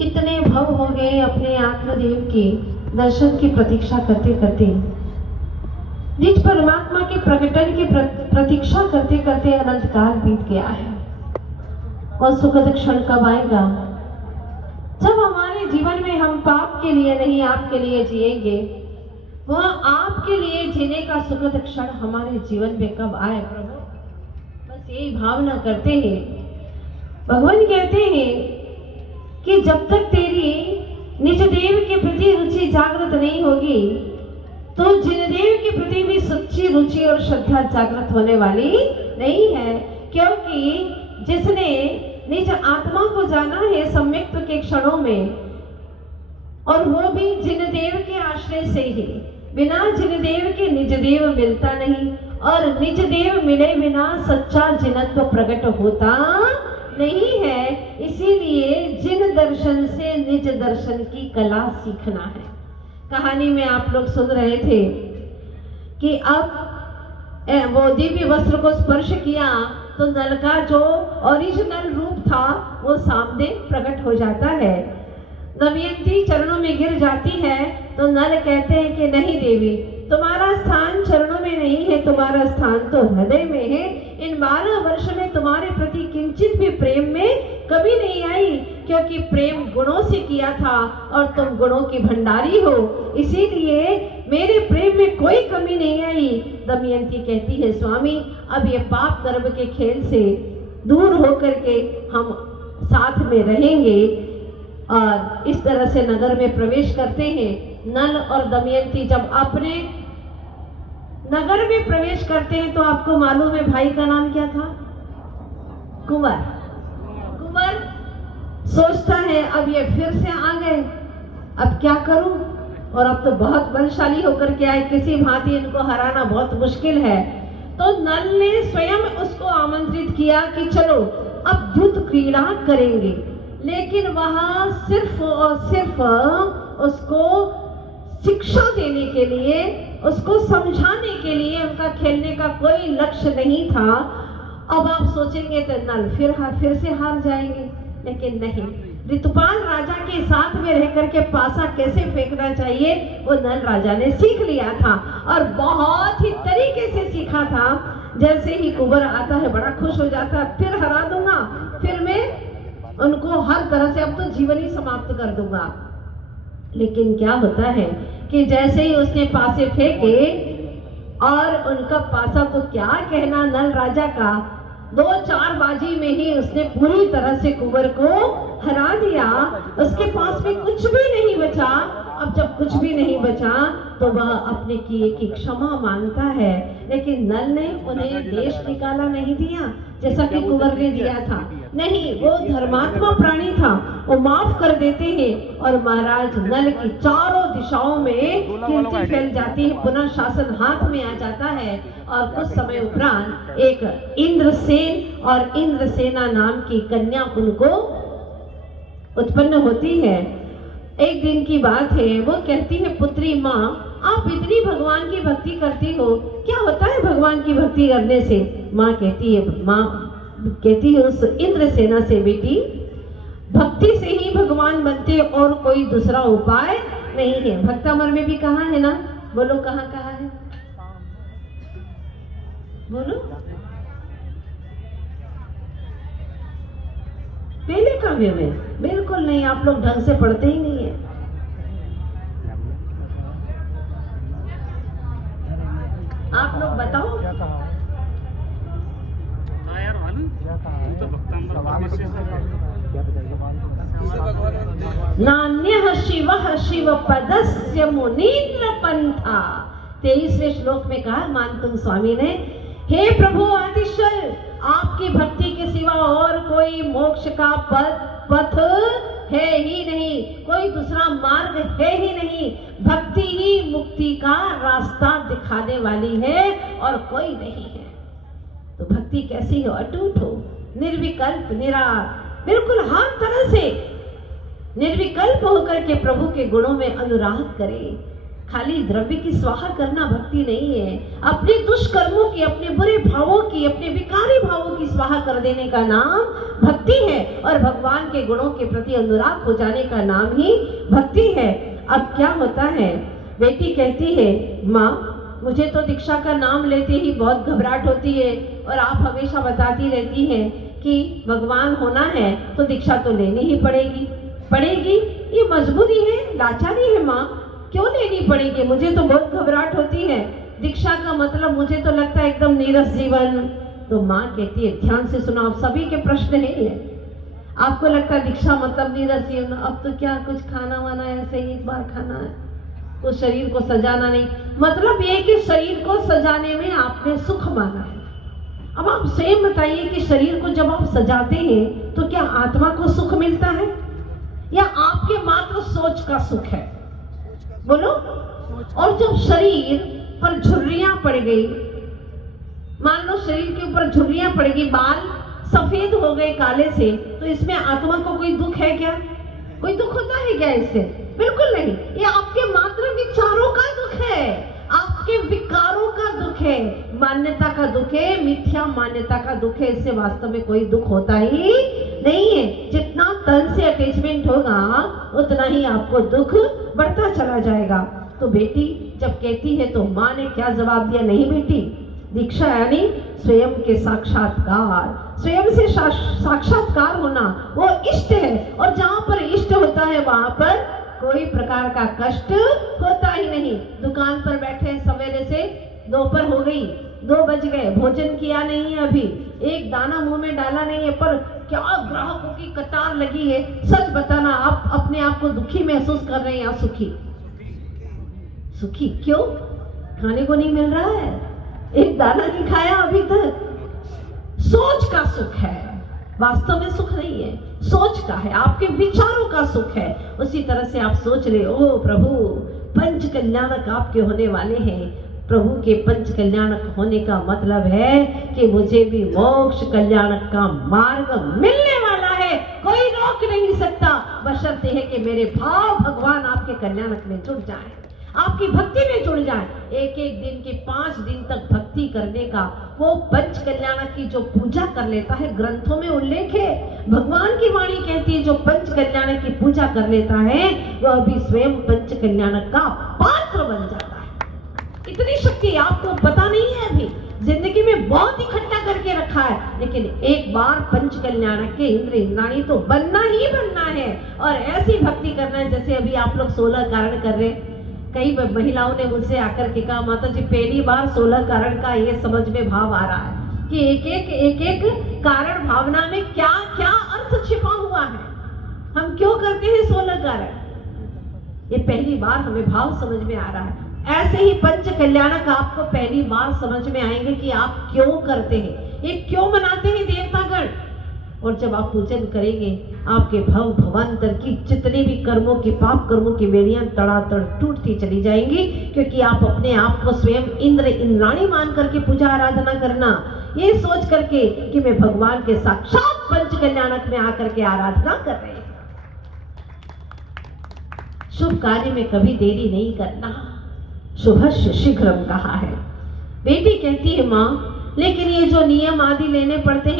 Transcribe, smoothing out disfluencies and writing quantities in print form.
कितने भव हो गए अपने आत्मदेव के दर्शन की प्रतीक्षा करते करते, निज परमात्मा के प्रकटन की प्रतीक्षा करते करते अनंत काल बीत गया है। और सुखद क्षण कब आएगा जब हमारे जीवन में हम पाप के लिए नहीं आपके लिए जिएंगे। वह आपके लिए जीने का सुखद क्षण हमारे जीवन में कब आए प्रभु, बस यही भावना करते हैं। भगवान कहते हैं कि जब तक तेरी निज देव के प्रति रुचि जागृत नहीं होगी तो जिन देव के प्रति भी सच्ची रुचि और श्रद्धा जागृत होने वाली नहीं है। क्योंकि जिसने निज आत्मा को जाना है सम्यक्त्व के क्षणों में, और वो भी जिन देव के आश्रय से ही, बिना जिन देव के निज देव मिलता नहीं, और निज देव मिले बिना सच्चा जिनत्व प्रकट होता नहीं है। इसीलिए जिन दर्शन से निज दर्शन की कला सीखना है। कहानी में आप लोग सुन रहे थे कि अब वो दिव्य वस्त्र को स्पर्श किया तो नल का जो ओरिजिनल रूप था वो सामने प्रकट हो जाता है। दमयंती चरणों में गिर जाती है तो नल कहते हैं कि नहीं देवी, तुम्हारा स्थान चरणों में नहीं है, तुम्हारा स्थान तो हृदय में है। इन 12 वर्ष में तुम्हारे प्रति किंचित भी प्रेम में कभी नहीं आई, क्योंकि प्रेम गुणों से किया था और तुम गुणों की भंडारी हो, इसीलिए मेरे प्रेम में कोई कमी नहीं आई। दमयंती कहती है स्वामी, अब ये पाप कर्म के खेल से दूर होकर के हम साथ में रहेंगे। और इस तरह से नगर में प्रवेश करते हैं। नल और दमयंती जब अपने नगर में प्रवेश करते हैं तो आपको मालूम है भाई का नाम क्या था? कुंवर। कुंवर सोचता है अब ये फिर से आ गए, अब क्या करूं, और अब तो बहुत बलशाली होकर के आए, किसी भांति इनको हराना बहुत मुश्किल है। तो नल ने स्वयं उसको आमंत्रित किया कि चलो अब युद्ध क्रीड़ा करेंगे, लेकिन वहां सिर्फ और सिर्फ उसको शिक्षा देने के लिए, उसको समझाने के लिए, उनका खेलने का कोई लक्ष्य नहीं था। अब आप सोचेंगे तो नल फिर से हार जाएंगे, लेकिन नहीं। ऋतुपाल राजा के साथ में रह करके पासा कैसे फेंकना चाहिए वो नल राजा ने सीख लिया था, और बहुत ही तरीके से सीखा था। जैसे ही कुंवर आता है बड़ा खुश हो जाता है, फिर हरा दूंगा, फिर मैं उनको हर तरह से अब तो जीवन ही समाप्त कर दूंगा। लेकिन क्या होता है कि जैसे ही उसने पासे फेंके, और उनका पासा तो क्या कहना नल राजा का, 2-4 बाजी में ही उसने पूरी तरह से कुंवर को हरा दिया। उसके पास में कुछ भी नहीं बचा। अब जब कुछ भी नहीं बचा तो वह अपने किए की क्षमा मांगता है, लेकिन नल ने उन्हें देश निकाला नहीं दिया जैसा कि कुंवर ने दिया था। नहीं, वो धर्मात्मा प्राणी था, वो माफ कर देते हैं। और महाराज नल की चारों दिशाओं में कीर्ति फैल जाती है, पुनः शासन हाथ में आ जाता है। और कुछ समय उपरांत एक इंद्रसेन और इंद्रसेना नाम की कन्या उनको उत्पन्न होती है। एक दिन की बात है, वो कहती है पुत्री माँ आप इतनी भगवान की भक्ति करती हो, क्या होता है भगवान की भक्ति करने से? माँ कहती है उस इंद्रसेना से, बेटी भक्ति से ही भगवान बनते और कोई दूसरा उपाय नहीं है। भक्तामर में भी कहा है ना, बोलो कहाँ कहा है, बोलो। पहले काव्य में बिल्कुल नहीं, आप लोग ढंग से पढ़ते ही नहीं है। आप लोग बताओ। नान्यः शिवः शिवपदस्य मुनीन्द्र पंथा। 23वें श्लोक में कहा मानतुंग स्वामी ने, हे प्रभु आदिश्वर, आपकी भक्ति के सिवा और कोई मोक्ष का पथ है ही नहीं, कोई दूसरा मार्ग है ही नहीं। भक्ति ही मुक्ति का रास्ता दिखाने वाली है और कोई नहीं है। तो भक्ति कैसी हो? अटूट हो, निर्विकल्प, बिल्कुल हर तरह से निर्विकल्प होकर के प्रभु के गुणों में अनुराग करे। खाली द्रव्य की स्वाहा करना भक्ति नहीं है। अपने दुष्कर्मों की, अपने बुरे भावों की, अपने विकारी भावों की स्वाहा कर देने का नाम भक्ति है, और भगवान के गुणों के प्रति अनुराग हो जाने का नाम ही भक्ति है। अब क्या होता है, बेटी कहती है, माँ मुझे तो दीक्षा का नाम लेते ही बहुत घबराहट होती है, और आप हमेशा बताती रहती हैं कि भगवान होना है तो दीक्षा तो लेनी ही पड़ेगी। ये मजबूरी है, लाचारी है माँ, क्यों लेनी पड़ेगी? मुझे तो बहुत घबराहट होती है, दीक्षा का मतलब मुझे तो लगता है एकदम नीरस जीवन। तो माँ कहती है, ध्यान से सुनो, आप सभी के प्रश्न है ये। आपको लगता है दीक्षा मतलब नीरस जीवन, अब तो क्या कुछ खाना वाना ऐसे ही एक बार खाना है, तो शरीर को सजाना नहीं। मतलब ये कि शरीर को सजाने में आपने सुख माना है। अब आप स्वयं बताइए कि शरीर को जब आप सजाते हैं तो क्या आत्मा को सुख मिलता है या आपके मात्र सोच का सुख है? बोलो। और जब शरीर पर झुर्रियां पड़ गई, मान लो शरीर के ऊपर झुर्रियां पड़ गई, बाल सफेद हो गए काले से, तो इसमें आत्मा को कोई दुख है क्या? कोई दुख होता है क्या इससे? बिल्कुल नहीं। ये आपके मात्र विचारों का दुख है, आपके विकारों का दुख है, मान्यता का दुख है, मिथ्या मान्यता का दुख है। इससे वास्तव में कोई दुख होता ही नहीं है। जितना तन से अटैचमेंट होगा उतना ही आपको दुख बढ़ता चला जाएगा। तो बेटी जब कहती है तो माँ ने क्या जवाब दिया? नहीं बेटी, दीक्षा यानी स्वयं के साक्षात्कार, स्वयं से साक्षात्कार होना, वो इष्ट है। और जहाँ पर इष्ट होता है वहां पर कोई प्रकार का कष्ट होता ही नहीं। दुकान पर बैठे सवेरे से दोपहर हो गई, 2 बज गए, भोजन किया नहीं है, अभी एक दाना मुंह में डाला नहीं है, पर क्या ग्राहकों की कतार लगी है। सच बताना, आप अपने आप को दुखी महसूस कर रहे हैं या सुखी? सुखी क्यों? खाने को नहीं मिल रहा है, एक दाना नहीं खाया अभी तक। सोच का सुख है, वास्तव में सुख नहीं है, सोच का है, आपके विचारों का सुख है। उसी तरह से आप सोच रहे हो प्रभु पंच कल्याणक आपके होने वाले हैं। प्रभु के पंच कल्याणक होने का मतलब है कि मुझे भी मोक्ष कल्याणक का मार्ग मिलने वाला है, कोई रोक नहीं सकता, बशर्ते है कि मेरे भाव भगवान आपके कल्याणक में जुड़ जाए, आपकी भक्ति में जुड़ जाए। एक एक दिन के 5 दिन तक भक्ति करने का, वो पंच कल्याणक की जो पूजा कर लेता है, ग्रंथों में उल्लेख है, भगवान की वाणी कहती है जो पंच कल्याणक की पूजा कर लेता है वह भी स्वयं पंच कल्याणक का पात्र बन जाता है। इतनी शक्ति आपको पता नहीं है, अभी जिंदगी में बहुत इकट्ठा करके रखा है, लेकिन एक बार पंच कल्याणक के इंद्र इंद्राणी तो बनना ही बनना है। और ऐसी भक्ति करना है जैसे अभी आप लोग 16 कारण कर रहे हैं। कई महिलाओं ने मुझसे आकर के कहा, माता जी पहली बार 16 कारण का ये समझ में भाव आ रहा है कि एक एक कारण भावना में क्या क्या अर्थ छिपा हुआ है, हम क्यों करते हैं 16 कारण, ये पहली बार हमें भाव समझ में आ रहा है। ऐसे ही पंच कल्याणक आपको पहली बार समझ में आएंगे कि आप क्यों करते हैं, ये क्यों मनाते हैं देवतागण। और जब आप पूजन करेंगे आपके भव भवांतर की जितने भी कर्मों की, पाप कर्मों की बेड़ियां तड़ातड़ टूटती चली जाएंगी, क्योंकि आप अपने आप को स्वयं इंद्र इंद्राणी मान करके पूजा आराधना करना, ये सोच करके कि मैं भगवान के साक्षात पंच कल्याणक में आकर के आराधना कर रहे हैं। शुभ कार्य में कभी देरी नहीं करना, शुभस्य शीघ्रम कहा है। बेटी कहती है, माँ लेकिन ये जो नियम आदि लेने पड़ते हैं